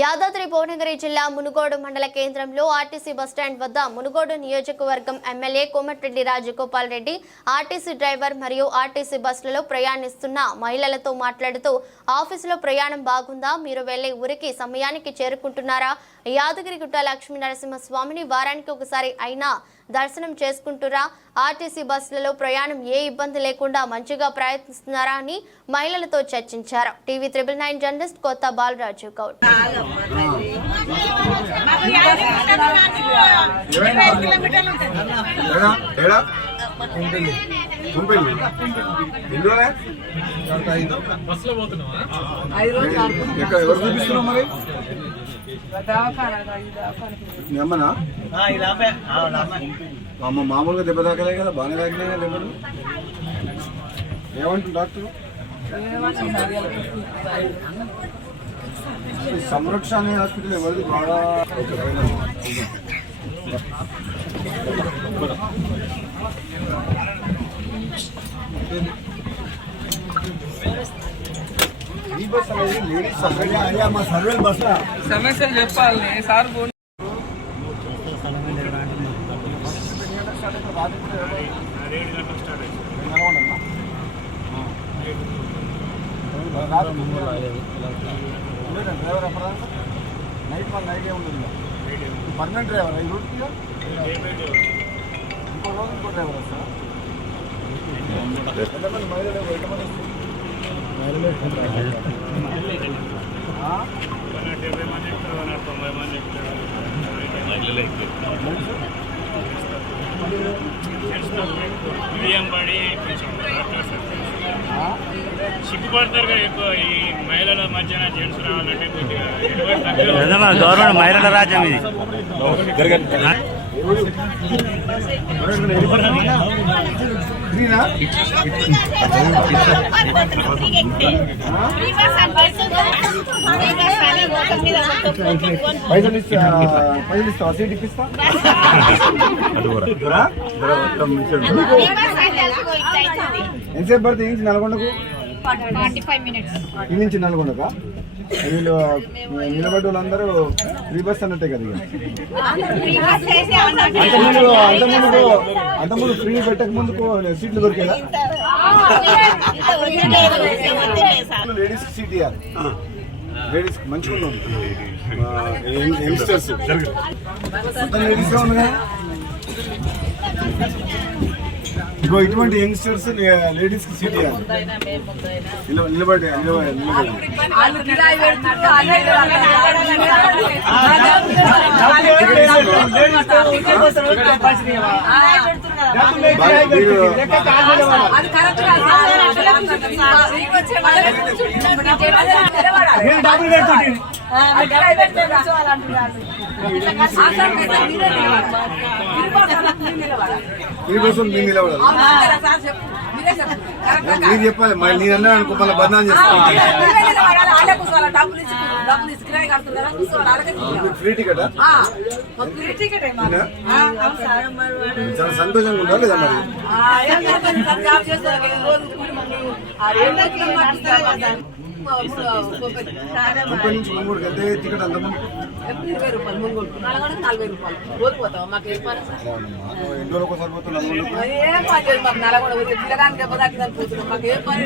యాదాద్రి భువనగిరి జిల్లా మునుగోడు మండల కేంద్రంలో ఆర్టీసీ బస్టాండ్ వద్ద మునుగోడు నియోజకవర్గం MLA Komatireddy Rajagopal Reddy RTC driver మరియు ఆర్టీసీ బస్సులలో ప్రయాణిస్తున్న మహిళలతో మాట్లాడుతూ ఆఫీసులో ప్రయాణం బాగుందా? మీరు వెళ్ళే ఊరికి సమయానికి చేరుకుంటున్నారా? యాదగిరిగుట్ట లక్ష్మీ నరసింహస్వామిని వారానికి ఒకసారి అయినా దర్శనం చేసుకుంటురా ఆర్టీసీ బస్సులలో ప్రయాణం ఏ ఇబ్బంది లేకుండా మంచిగా ప్రయత్నిస్తున్నారా అని మహిళలతో చర్చించారు టీవీ త్రిబుల్ నైన్ జర్నలిస్ట్ కొత్త బాలరాజు గౌడ్ ఎక్కడ ఎవరు చూపిస్తున్నావు మరి అమ్మనా అమ్మ మామూలుగా దెబ్బ తాకలే కదా బాగానే తాకినాయి కదా దెబ్బలు? ఏమంటుంది డాక్టర్? ఈ సంరక్షణ అనే హాస్పిటల్ ఎవరిది బాగా ఓకే, పైన. ఈ బస్ అనేది సపరేట్ మా సర్వేల్ బస్ సమస్యలు చెప్పాలి సార్ ఫోన్ డ్రైవర్ అప్పుడు నైట్ మన నైటే ఉంటుంది పర్మనెంట్ డ్రైవర్ ఈ రూట్కి ఇంకో రోజు ఇంకో డ్రైవర్ వస్తా ఎంతమంది మహిళలు ఎంతమంది? బియ్యం పడి? సిగ్గుపడతారు కదా ఎక్కువ ఈ మహిళల మధ్యన జెంట్స్ రావాలంటే కొద్దిగా గవర్నమెంట్ మహిళల రాజ్యం ఇది? పైసలు ఇస్తా. పైసలు ఇస్తా. సీట్ ఇప్పిస్తా. ఎంతసేపు పడుతుంది? ఇంచి నల్గొండకు ఈ నుంచి నల్గొండక? వీళ్ళు నిలబడి వాళ్ళందరూ ఫ్రీ బస్ అన్నట్టే కదా అంతకుముందు అంతకుముందు అంతకుముందు ఫ్రీ పెట్టక ముందుకు సీట్లు దొరికేదా లేడీస్ సీట్ ఇవ్వాలి లేడీస్ మంచిగా ఉన్నాం యంగ్స్టర్స్. ఉంది ఇగో ఇటువంటి యంగ్స్టర్స్ లేడీస్కి సీట్ నిలబడి నిలబడి మీరు మీరే మీరు. మీకోసం మీరు నిలబడాలి. మీరే. మీరు చెప్పాలి మళ్ళీ నేను అన్నా అనుకో మళ్ళీ బదనాం చేస్తాను. మీరే. ఫ్రీ టికెటా. చాలా సంతోషంగా ఉందా లేదా మరి? ఆ, రోజు. ముప్పై నుంచి ముమ్మూరు ఎంత టికెట్ అంతమంది ఎప్పుడు ఇరవై రూపాయలు ముందు నలగొండ నలభై రూపాయలు. ఓడిపోతావా మాకు ఏ పని? ఎన్ని రోజులకు ఒకసారి పోతున్నా ఏం పని చేయదు మాకు నలగొండ పిల్లగానికి దెబ్బ తాకిందని పోతున్నాం. మాకు ఏ పని?